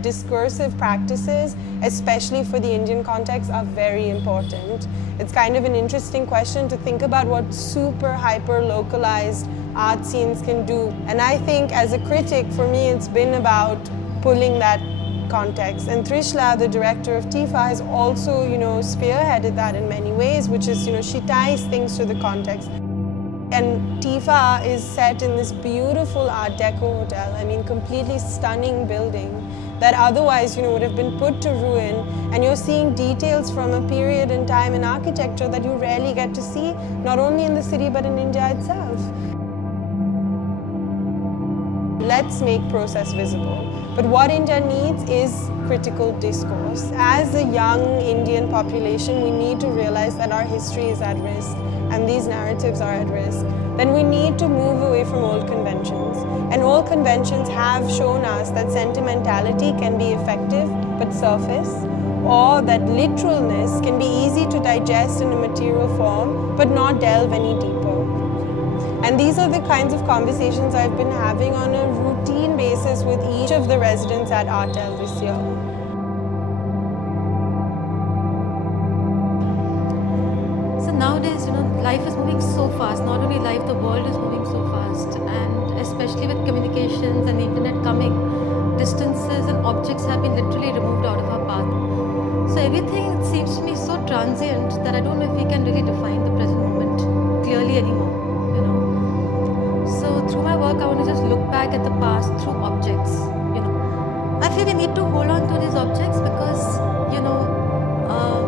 Discursive practices, especially for the Indian context, are very important. It's kind of an interesting question to think about what super hyper localized art scenes can do. And I think as a critic, for me, it's been about pulling that context. And Trishla, the director of TIFA, has also, spearheaded that in many ways, which is, she ties things to the context. And TIFA is set in this beautiful Art Deco hotel. I mean, completely stunning building that otherwise, would have been put to ruin. And you're seeing details from a period in time in architecture that you rarely get to see, not only in the city, but in India itself. Let's make process visible. But what India needs is critical discourse. As a young Indian population, we need to realize that our history is at risk and these narratives are at risk. Then we need to move away from old conventions. And old conventions have shown us that sentimentality can be effective but surface, or that literalness can be easy to digest in a material form but not delve any deeper. And these are the kinds of conversations I've been having on a routine basis with each of the residents at Artel this year. So nowadays, life is moving so fast. Not only life, the world is moving so fast. And especially with communications and the internet coming, distances and objects have been literally removed out of our path. So everything seems to me so transient that I don't know if we can really define the present moment clearly anymore. So through my work, I want to just look back at the past through objects. I feel we need to hold on to these objects because,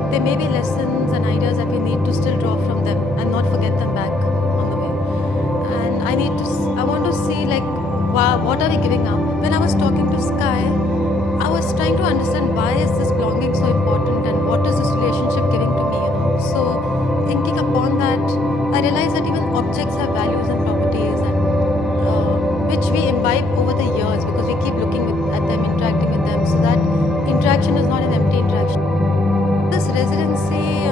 there may be lessons and ideas that we need to still draw from them and not forget them back on the way. And I want to see wow, what are we giving up? When I was talking to Sky, I was trying to understand why is this belonging so important and what is this relationship giving to me, So thinking upon that, I realized that even objects have values and properties and which we imbibe over the years because we keep looking at them, interacting with them, so that interaction is not an empty interaction. This residency,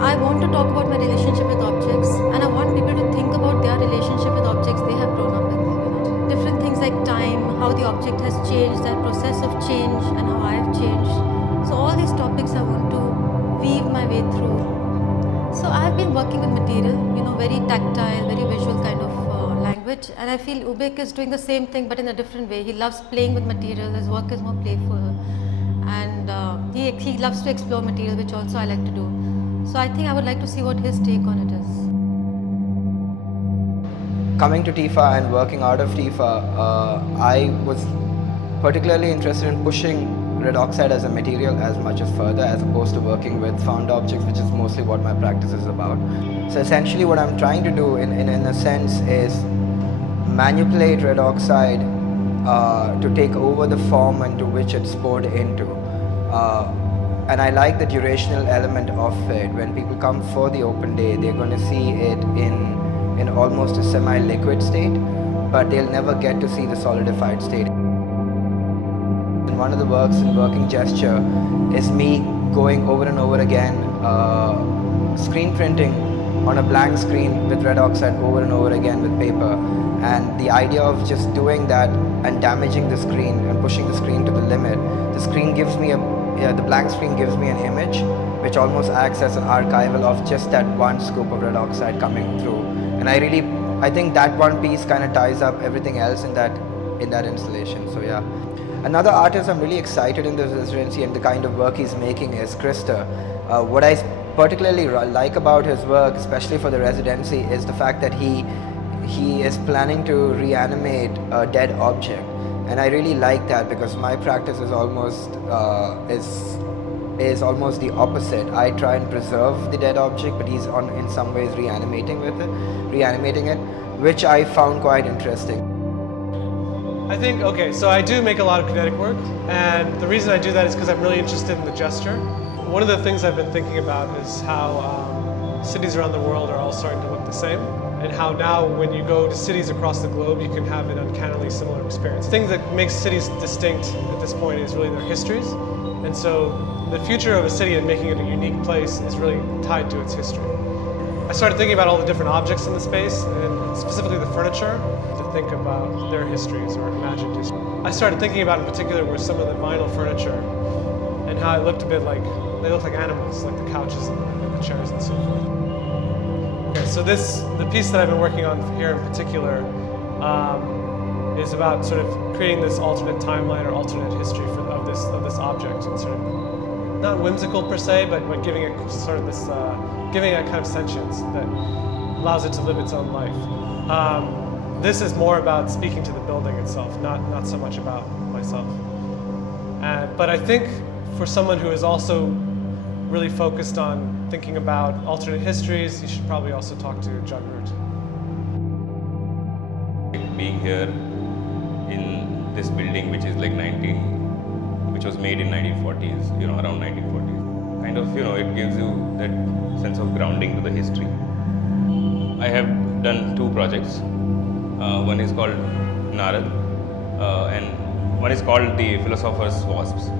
I want to talk about my relationship with objects, and I want people to think about their relationship with objects they have grown up with. Different things like time, how the object has changed, that process of change, and how I have changed. So all these topics I want to weave my way through. So I have been working with material, very tactile, very visual kind of language, and I feel Ubek is doing the same thing but in a different way. He loves playing with material, his work is more playful, and he loves to explore material, which also I like to do. So I think I would like to see what his take on it is. Coming to TIFA and working out of TIFA, I was particularly interested in pushing red oxide as a material as much as further, as opposed to working with found objects, which is mostly what my practice is about. So essentially what I'm trying to do in a sense is manipulate red oxide to take over the form into which it's poured into. And I like the durational element of it. When people come for the open day, they're going to see it in almost a semi-liquid state, but they'll never get to see the solidified state. And one of the works in working gesture is me going over and over again, screen printing on a blank screen with red oxide over and over again with paper. And the idea of just doing that and damaging the screen and pushing the screen to the limit, the screen gives me the blank screen gives me an image which almost acts as an archival of just that one scoop of red oxide coming through. And I think that one piece kind of ties up everything else in that installation. So yeah. Another artist I'm really excited in this residency and the kind of work he's making is Krista. What I particularly like about his work, especially for the residency, is the fact that he is planning to reanimate a dead object. And I really like that because my practice is almost the opposite. I try and preserve the dead object, but he's in some ways reanimating it, which I found quite interesting. I think, so I do make a lot of kinetic work, and the reason I do that is because I'm really interested in the gesture. One of the things I've been thinking about is how cities around the world are all starting to look the same, and how now when you go to cities across the globe, you can have an uncannily similar experience. The thing that makes cities distinct at this point is really their histories, and so the future of a city and making it a unique place is really tied to its history. I started thinking about all the different objects in the space, and specifically the furniture, to think about their histories or imagined history. I started thinking about in particular were some of the vinyl furniture and how it looked a bit like, they looked like animals, like the couches and the chairs and so forth. Okay, so the piece that I've been working on here in particular is about sort of creating this alternate timeline or alternate history of this object, and sort of not whimsical per se, but giving it sort of this, giving it a kind of sentience that allows it to live its own life. This is more about speaking to the building itself, not so much about myself. But I think for someone who is also really focused on thinking about alternate histories, you should probably also talk to Jagrut. Being here in this building, which is like which was made in 1940s, around 1940s, kind of, it gives you that sense of grounding to the history. I have done 2 projects. One is called Narad, and one is called The Philosopher's Wasps.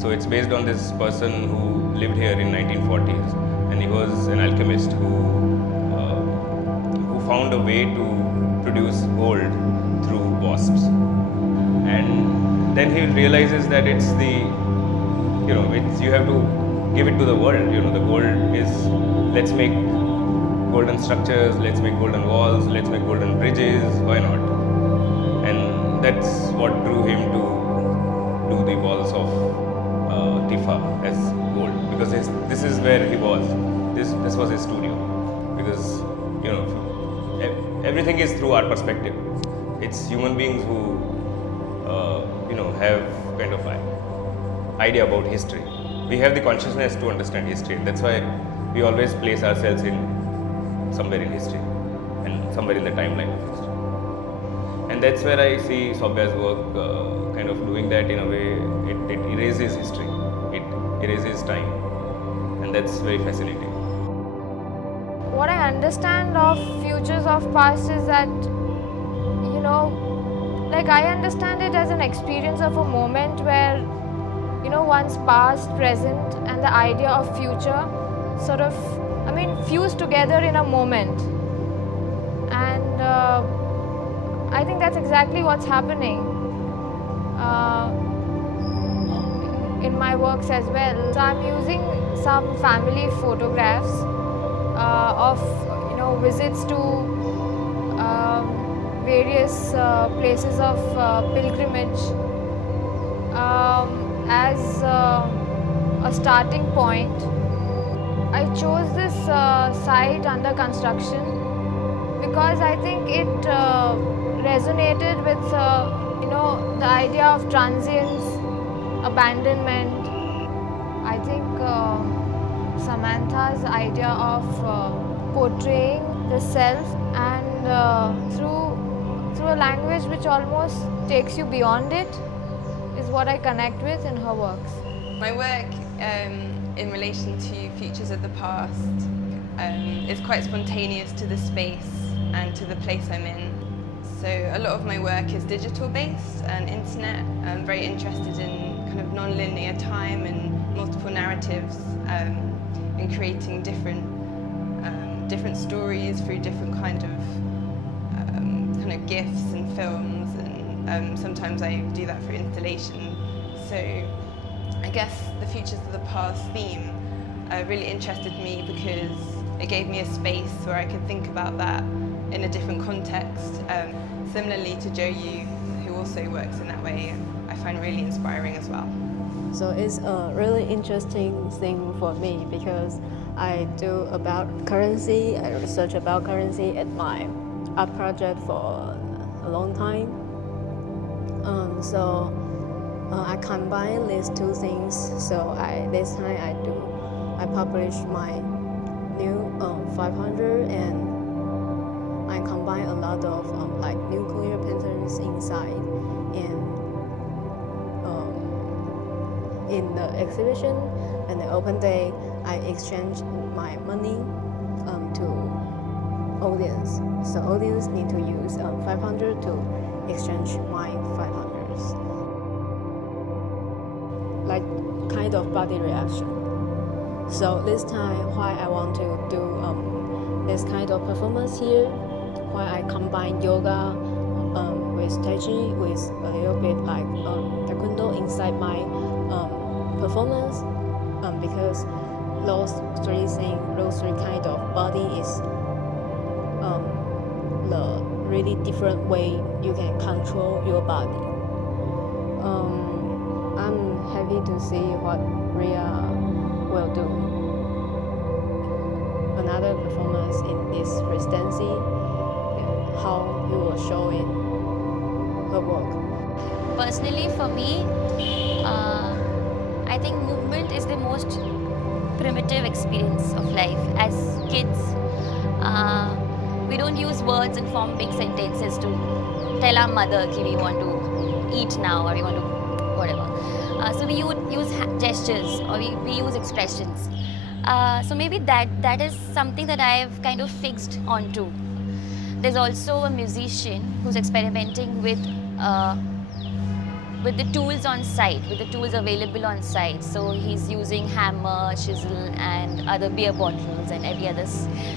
So it's based on this person who lived here in 1940s, and he was an alchemist who found a way to produce gold through wasps. And then he realizes that it's you have to give it to the world. The gold is, let's make golden structures, let's make golden walls, let's make golden bridges, why not? And that's what drew him to do the walls of TIFA as gold, because this is where he was. This was his studio, because everything is through our perspective. It's human beings who have kind of an idea about history. We have the consciousness to understand history. That's why we always place ourselves in somewhere in history and somewhere in the timeline of history. And that's where I see Saubya's work kind of doing that in a way. It erases history, it erases time, and that's very fascinating. What I understand of Futures of Past is that, like I understand it as an experience of a moment where, one's past, present, and the idea of future sort of, fuse together in a moment. And I think that's exactly what's happening in my works as well. So I'm using some family photographs of visits to various places of pilgrimage as a starting point. I chose this site under construction because I think it resonated with the idea of transience, abandonment. I think Samantha's idea of portraying the self and through a language which almost takes you beyond it is what I connect with in her works. My work in relation to Futures of the Past is quite spontaneous to the space and to the place I'm in. So a lot of my work is digital based and internet. I'm very interested in kind of non-linear time and multiple narratives, in creating different stories through different kind of GIFs and films, and sometimes I do that for installation. So I guess the Futures of the Past theme really interested me because it gave me a space where I could think about that in a different context. Similarly to Jo Yu, who also works in that way, I find really inspiring as well. So it's a really interesting thing for me because I do about currency, I research about currency at my art project for a long time. So I combine these 2 things. So this time I published my new 500, and I combine a lot of like nuclear patterns inside. And in the exhibition and the open day, I exchange my money to audience. So audience need to use 500 to exchange my 500s. Like kind of body reaction. So this time, why I want to do this kind of performance here, where I combine yoga with Tai Chi, with a little bit like Taekwondo inside my performance, because those three kind of body is the really different way you can control your body. I'm happy to see what Ria will do. Another performance in this residency, how you will show in her work. Personally, for me, I think movement is the most primitive experience of life. As kids, we don't use words and form big sentences to tell our mother that we want to eat now or we want to whatever. So we would use gestures or we use expressions. So maybe that is something that I've kind of fixed onto. There's also a musician who's experimenting with the tools on site, with the tools available on site. So he's using hammer, chisel, and other beer bottles and every other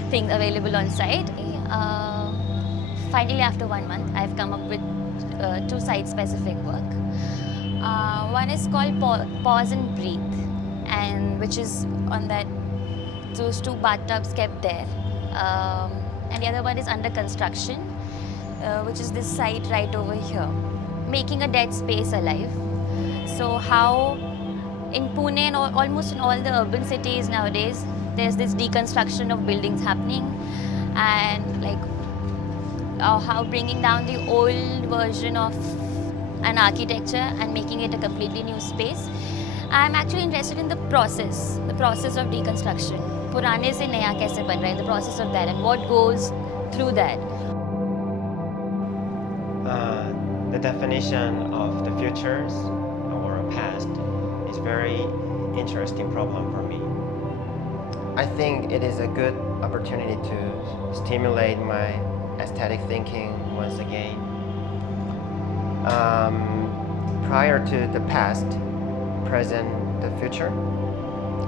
thing available on site. Finally, after 1 month, I've come up with 2 site-specific work. One is called Pause and Breathe, and which is on those 2 bathtubs kept there. And the other one is under construction, which is this site right over here, making a dead space alive. So how in Pune and almost in all the urban cities nowadays, there's this deconstruction of buildings happening, and like how bringing down the old version of an architecture and making it a completely new space. I'm actually interested in the process of deconstruction. Purane se naya kaise ban raha hai, the process of that and what goes through that. The definition of the futures or past is very interesting problem for me. I think it is a good opportunity to stimulate my aesthetic thinking once again. Prior to the past, present, the future,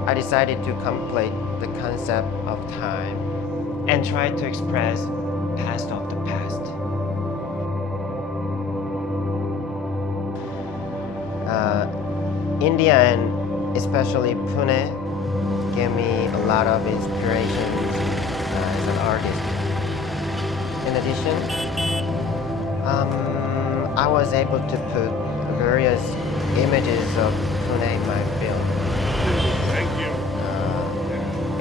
I decided to contemplate the concept of time and try to express past of the past. India and especially Pune gave me a lot of inspiration as an artist. In addition, I was able to put various images of Pune in my film. Thank you.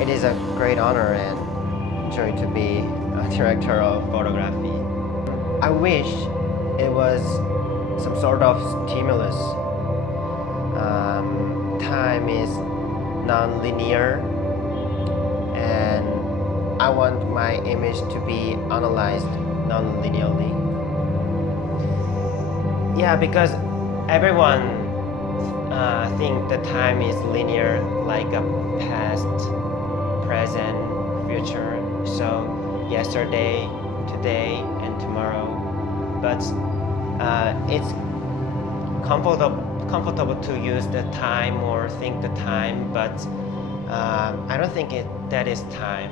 It is a great honor and joy to be a director of photography. I wish it was some sort of stimulus. Time is non-linear, and I want my image to be analyzed non-linearly. Yeah, because everyone think the time is linear, like a past, present, future. So yesterday, today, and tomorrow. But it's comfortable to use the time or think the time, but I don't think that is time.